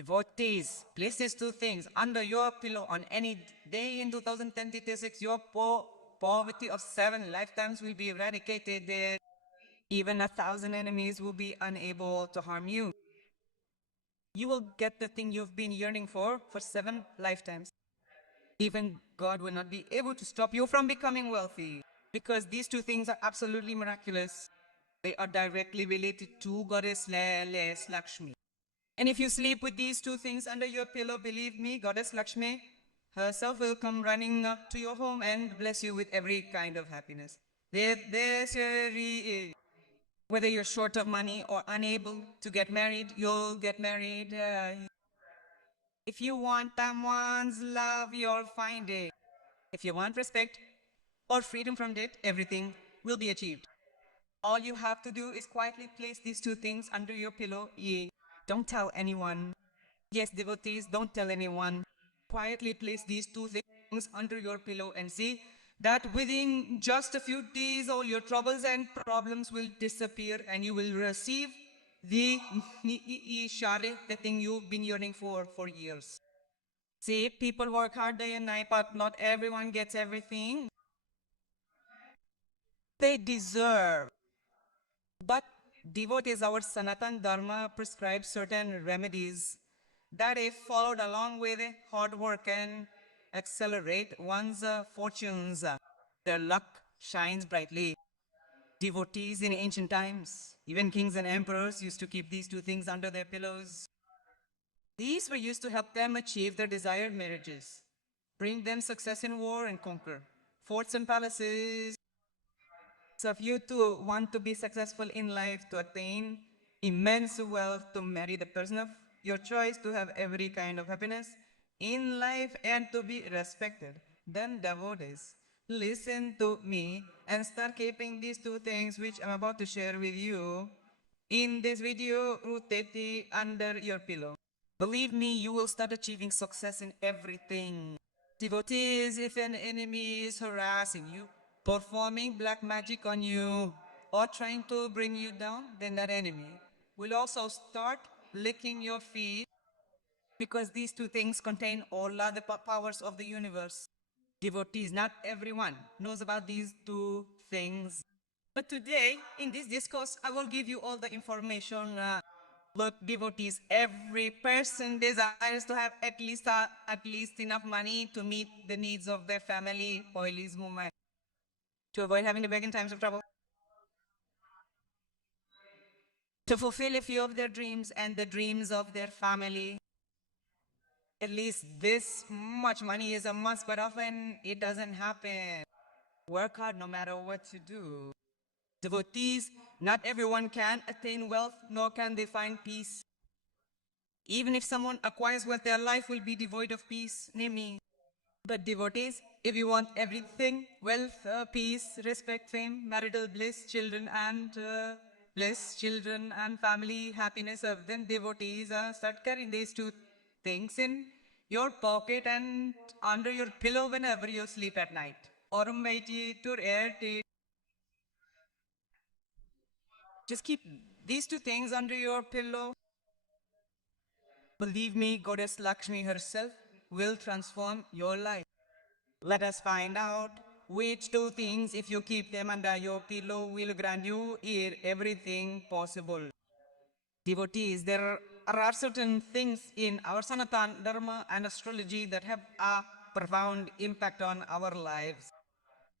Devotees, place these two things under your pillow on any day in 2026. Your poverty of 7 lifetimes will be eradicated. Even 1,000 enemies will be unable to harm you. You will get the thing you've been yearning for 7 lifetimes. Even God will not be able to stop you from becoming wealthy, because these two things are absolutely miraculous. They are directly related to Goddess Lakshmi. And if you sleep with these two things under your pillow, believe me, Goddess Lakshmi herself will come running up to your home and bless you with every kind of happiness. Whether you're short of money or unable to get married, you'll get married. If you want someone's love, you'll find it. If you want respect or freedom from debt, everything will be achieved. All you have to do is quietly place these two things under your pillow. Don't tell anyone. Yes, devotees, don't tell anyone. Quietly place these two things under your pillow and see that within just a few days all your troubles and problems will disappear and you will receive the the thing you've been yearning for years. See, people work hard day and night, but not everyone gets everything they deserve. But devotees, our Sanatan Dharma prescribes certain remedies that, if followed along with hard work, can accelerate one's fortunes. Their luck shines brightly. Devotees in ancient times, even kings and emperors, used to keep these two things under their pillows. These were used to help them achieve their desired marriages, bring them success in war and conquer forts and palaces. So if you too want to be successful in life, to attain immense wealth, to marry the person of your choice, to have every kind of happiness in life and to be respected, then devotees, listen to me and start keeping these two things which I'm about to share with you in this video, Route 30, under your pillow. Believe me, you will start achieving success in everything. Devotees, if an enemy is harassing you, performing black magic on you, or trying to bring you down, then that enemy will also start licking your feet, because these two things contain all other powers of the universe. Devotees, not everyone knows about these two things. But today, in this discourse, I will give you all the information. Look, devotees, every person desires to have at least enough money to meet the needs of their family for his movement, to avoid having to beg in times of trouble, to fulfill a few of their dreams and the dreams of their family. At least this much money is a must, but often it doesn't happen. Work hard no matter what you do. Devotees, not everyone can attain wealth, nor can they find peace. Even if someone acquires wealth, their life will be devoid of peace, name me. But devotees, if you want everything, wealth, peace, respect, fame, marital bliss, children and family happiness, then devotees start carrying these two things in your pocket and under your pillow whenever you sleep at night. Just keep these two things under your pillow. Believe me, Goddess Lakshmi herself will transform your life. Let us find out which two things, if you keep them under your pillow, will grant you everything possible. Devotees, there are certain things in our Sanatan Dharma and astrology that have a profound impact on our lives.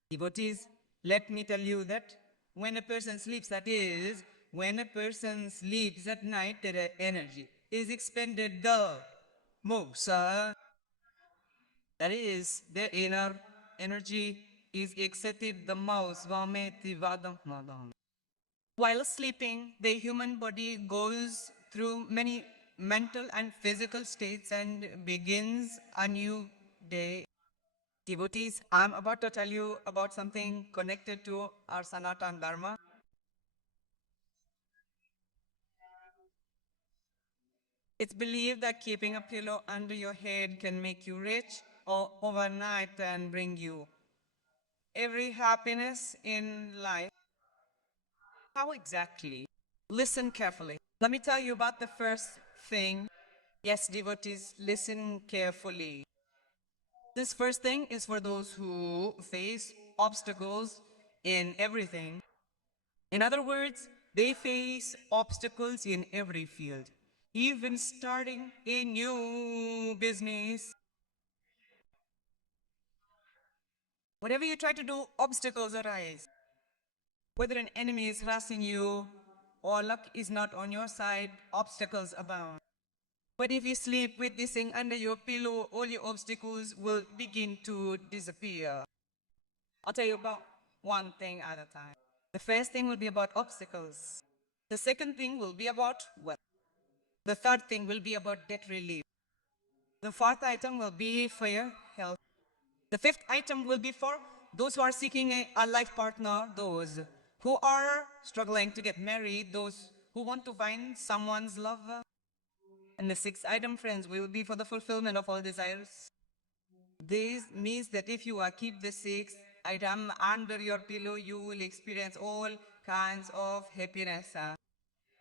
Devotees, let me tell you that when a person sleeps, that is, when a person sleeps at night, their energy is expended the most. That is, their inner energy is excited the most. While sleeping, the human body goes through many mental and physical states and begins a new day. Devotees, I'm about to tell you about something connected to our Sanatan Dharma. It's believed that keeping a pillow under your head can make you rich or overnight and bring you every happiness in life. How exactly? Listen carefully. Let me tell you about the first thing. Yes, devotees, listen carefully. This first thing is for those who face obstacles in everything. In other words, they face obstacles in every field. Even starting a new business. Whatever you try to do, obstacles arise. Whether an enemy is harassing you or luck is not on your side, obstacles abound. But if you sleep with this thing under your pillow, all your obstacles will begin to disappear. I'll tell you about one thing at a time. The first thing will be about obstacles. The second thing will be about wealth. The third thing will be about debt relief. The fourth item will be for your health. The fifth item will be for those who are seeking a life partner, those who are struggling to get married, those who want to find someone's love. And the sixth item, friends, will be for the fulfillment of all desires. This means that if you keep the sixth item under your pillow, you will experience all kinds of happiness.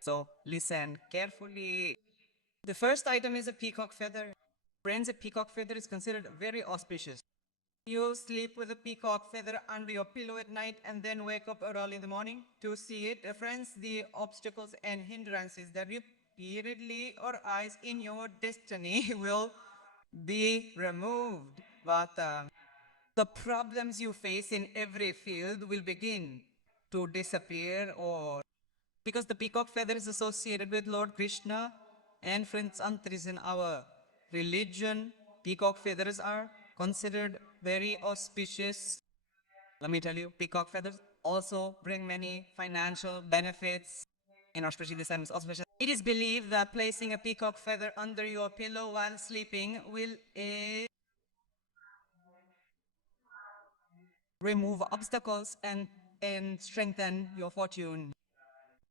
So listen carefully. The first item is a peacock feather. Friends, a peacock feather is considered very auspicious. You sleep with a peacock feather under your pillow at night and then wake up early in the morning to see it. Friends, the obstacles and hindrances that repeatedly arise in your destiny will be removed. But the problems you face in every field will begin to disappear, or because the peacock feather is associated with Lord Krishna and friends Antris in our religion. Peacock feathers are considered very auspicious. Let me tell you, peacock feathers also bring many financial benefits in auspicious this and auspicious. It is believed that placing a peacock feather under your pillow while sleeping will remove obstacles and strengthen your fortune.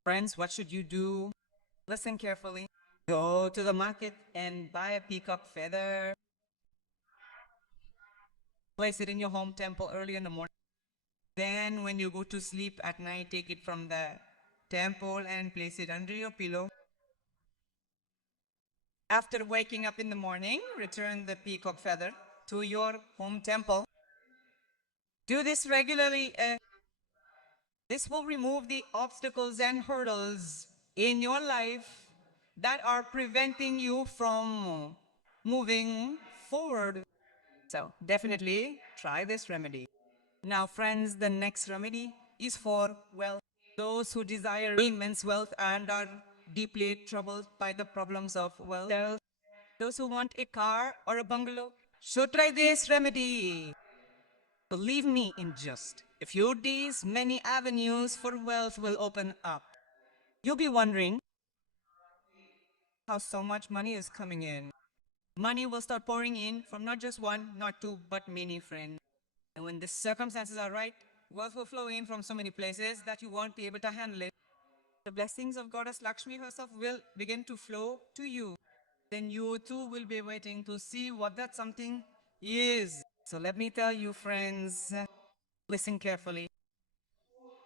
Friends, what should you do? Listen carefully. Go to the market and buy a peacock feather. Place it in your home temple early in the morning. Then when you go to sleep at night, take it from the temple and place it under your pillow. After waking up in the morning, return the peacock feather to your home temple. Do this regularly. This will remove the obstacles and hurdles in your life that are preventing you from moving forward. So definitely try this remedy. Now friends, the next remedy is for wealth. Those who desire immense wealth and are deeply troubled by the problems of wealth. Those who want a car or a bungalow should try this remedy. Believe me, in just a few days, many avenues for wealth will open up. You'll be wondering how so much money is coming in. Money will start pouring in from not just one, not two, but many friends. And when the circumstances are right, wealth will flow in from so many places that you won't be able to handle it. The blessings of Goddess Lakshmi herself will begin to flow to you. Then you too will be waiting to see what that something is. So let me tell you, friends, listen carefully.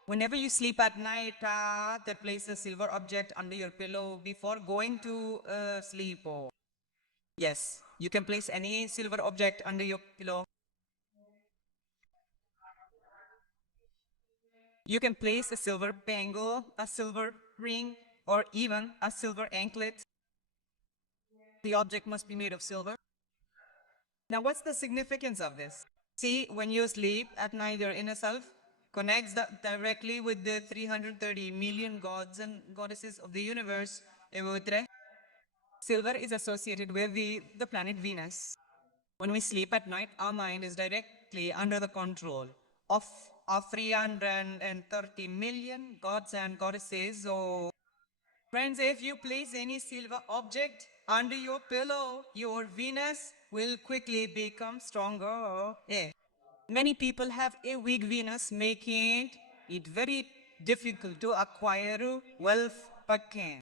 Whenever you sleep at night, that place a silver object under your pillow before going to sleep. Or yes, you can place any silver object under your pillow. You can place a silver bangle, a silver ring, or even a silver anklet. The object must be made of silver. Now, what's the significance of this? See, when you sleep at night, your inner self connects directly with the 330 million gods and goddesses of the universe. Silver is associated with the planet Venus. When we sleep at night, our mind is directly under the control of 330 million gods and goddesses. So, friends, if you place any silver object under your pillow, your Venus will quickly become stronger. Yeah. Many people have a weak Venus, making it very difficult to acquire wealth but can.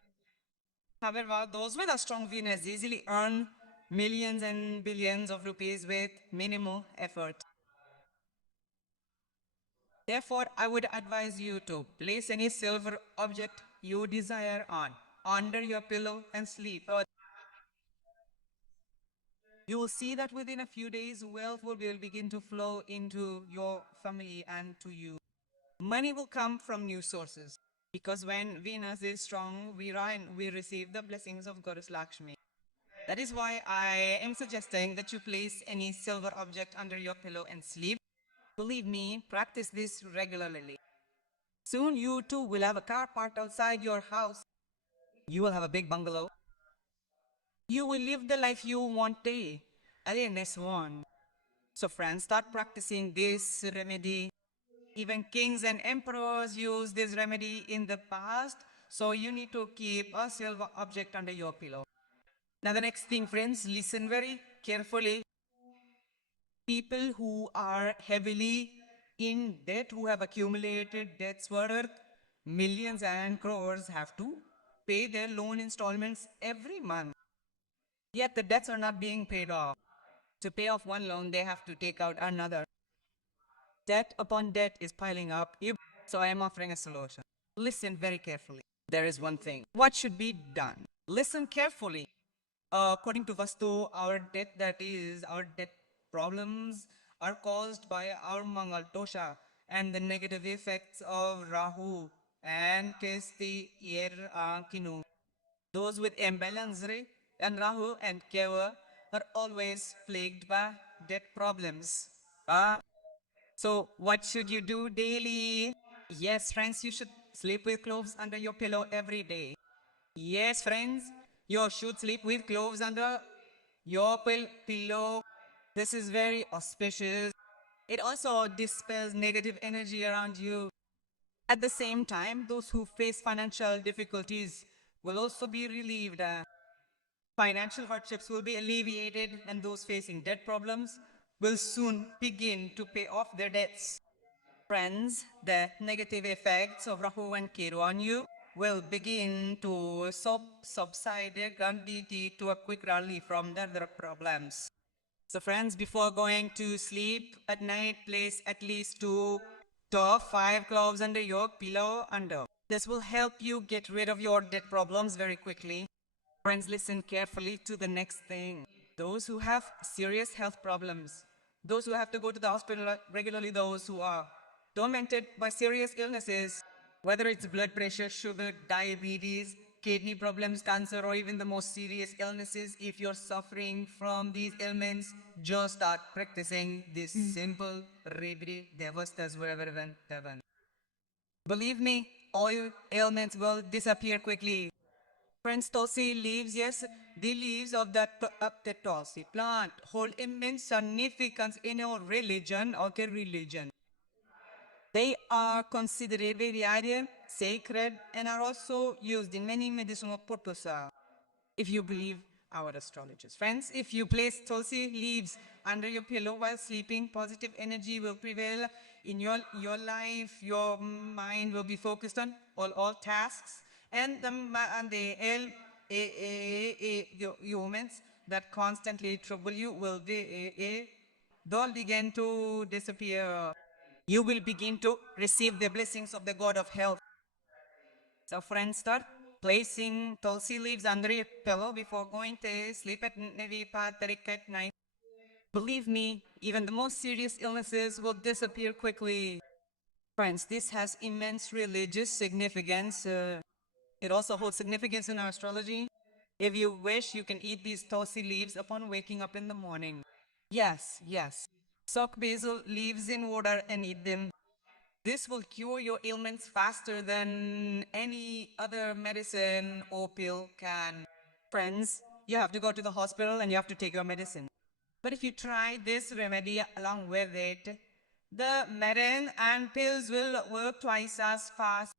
However, those with a strong Venus easily earn millions and billions of rupees with minimal effort. Therefore, I would advise you to place any silver object you desire on under your pillow and sleep. You will see that within a few days, wealth will begin to flow into your family and to you. Money will come from new sources. Because when Venus is strong, we receive the blessings of Goddess Lakshmi. That is why I am suggesting that you place any silver object under your pillow and sleep. Believe me, practice this regularly. Soon you too will have a car parked outside your house. You will have a big bungalow. You will live the life you want to. Alienness one. So friends, start practicing this remedy. Even kings and emperors used this remedy in the past. So you need to keep a silver object under your pillow. Now the next thing, friends, listen very carefully. People who are heavily in debt, who have accumulated debts worth millions and crores, have to pay their loan installments every month. Yet the debts are not being paid off. To pay off one loan, they have to take out another. Debt upon debt is piling up. So I am offering a solution. Listen very carefully. There is one thing. What should be done? Listen carefully. According to Vastu, our debt problems are caused by our Mangal Dosha and the negative effects of Rahu and Kesti Yer Kinu. Those with imbalance and Rahu and Kewa are always plagued by debt problems. So what should you do daily? Yes, friends, you should sleep with clothes under your pillow every day. Yes, friends, you should sleep with clothes under your pillow. This is very auspicious. It also dispels negative energy around you. At the same time, those who face financial difficulties will also be relieved. Financial hardships will be alleviated, and those facing debt problems will soon begin to pay off their debts. Friends, the negative effects of Rahu and Ketu on you will begin to subside gradually to a quick rally from the other problems. So friends, before going to sleep at night, place at least 2 to 5 cloves under your pillow under. This will help you get rid of your debt problems very quickly. Friends, listen carefully to the next thing. Those who have serious health problems, those who have to go to the hospital regularly, those who are tormented by serious illnesses, whether it's blood pressure, sugar, diabetes, kidney problems, cancer, or even the most serious illnesses, if you're suffering from these ailments, just start practicing this simple remedy. Devastas wherever even. Believe me, all your ailments will disappear quickly. Friends, Tulsi leaves, yes, the leaves of the Tulsi plant hold immense significance in our religion, okay, religion. They are considered very ideal, sacred, and are also used in many medicinal purposes. If you believe our astrologers. Friends, if you place Tulsi leaves under your pillow while sleeping, positive energy will prevail in your life. Your mind will be focused on all tasks, and the humans that constantly trouble you will be they'll begin to disappear. You will begin to receive the blessings of the God of health. So friends, start placing tulsi leaves under your pillow before going to sleep at night. Believe me, even the most serious illnesses will disappear quickly. Friends, this has immense religious significance. It also holds significance in our astrology. If you wish, you can eat these tulsi leaves upon waking up in the morning. Yes, yes. Soak basil leaves in water and eat them. This will cure your ailments faster than any other medicine or pill can. Friends, you have to go to the hospital and you have to take your medicine. But if you try this remedy along with it, the medicine and pills will work twice as fast.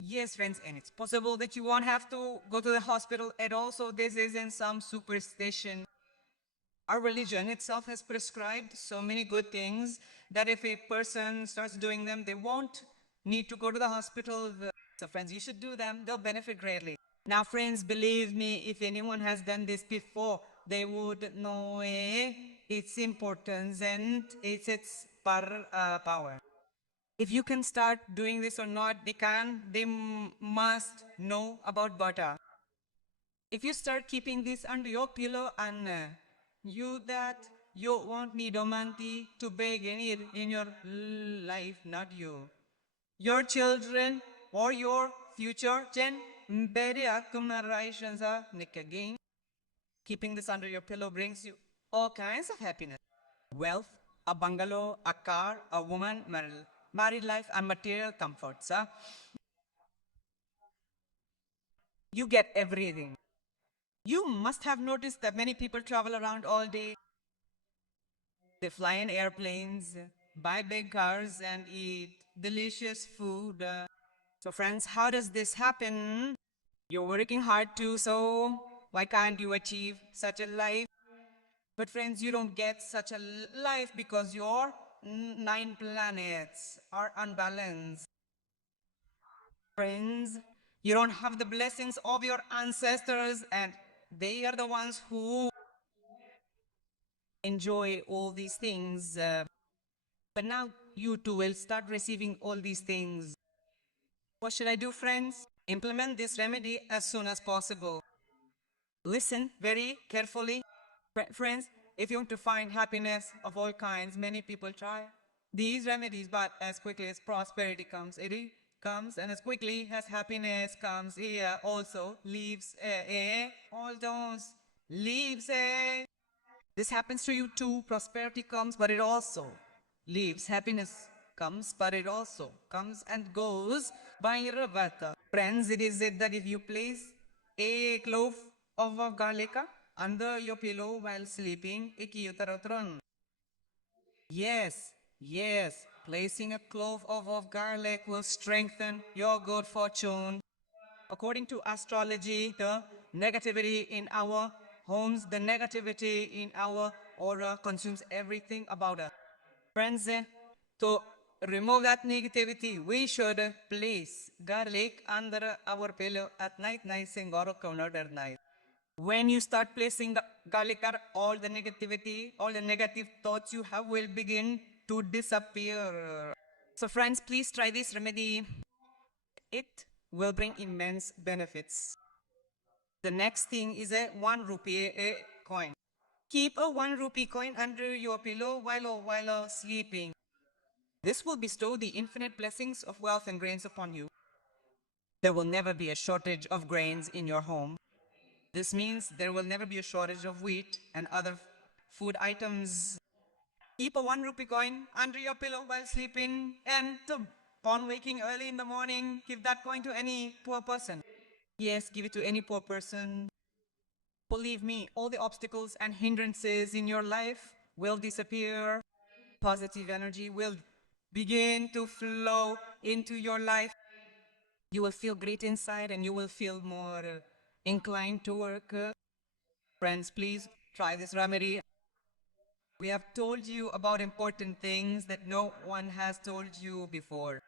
Yes, friends, and it's possible that you won't have to go to the hospital at all, so this isn't some superstition. Our religion itself has prescribed so many good things that if a person starts doing them, they won't need to go to the hospital. So friends, you should do them. They'll benefit greatly. Now, friends, believe me, if anyone has done this before, they would know its importance and its power. If you can start doing this or not, they must know about butter. If you start keeping this under your pillow and You that you won't need Omanti to beg in your life, not you. Your children or your future gen. Beri accumulations are nick again. Keeping this under your pillow brings you all kinds of happiness. Wealth, a bungalow, a car, a woman, married life, and material comforts. You get everything. You must have noticed that many people travel around all day. They fly in airplanes, buy big cars, and eat delicious food. So, friends, how does this happen? You're working hard too, so why can't you achieve such a life? But, friends, you don't get such a life because your 9 planets are unbalanced. Friends, you don't have the blessings of your ancestors, and they are the ones who enjoy all these things. But now you too will start receiving all these things. What should I do, friends? Implement this remedy as soon as possible. Listen very carefully. Friends, if you want to find happiness of all kinds, many people try these remedies, but as quickly as prosperity comes, it comes, and as quickly as happiness comes, it also leaves all those leaves. This happens to you too. Prosperity comes, but it also leaves. Happiness comes, but it also comes and goes by Ravata. Friends, it is said that if you place a clove of garlic under your pillow while sleeping, ikiyutarotron. Yes, yes, placing a clove of garlic will strengthen your good fortune. According to astrology, the negativity in our homes, the negativity in our aura consumes everything about us. Friends, to remove that negativity, we should place garlic under our pillow at night, at night. When you start placing the garlic, all the negativity, all the negative thoughts you have will begin to disappear. So friends, please try this remedy. It will bring immense benefits. The next thing is a 1 rupee coin. Keep a 1 rupee coin under your pillow while sleeping. This will bestow the infinite blessings of wealth and grains upon you. There will never be a shortage of grains in your home. This means there will never be a shortage of wheat and other food items. Keep a 1 rupee coin under your pillow while sleeping, and upon waking early in the morning, give that coin to any poor person. Yes, give it to any poor person. Believe me, all the obstacles and hindrances in your life will disappear. Positive energy will begin to flow into your life. You will feel great inside and you will feel more inclined to work. Friends, please try this remedy. We have told you about important things that no one has told you before.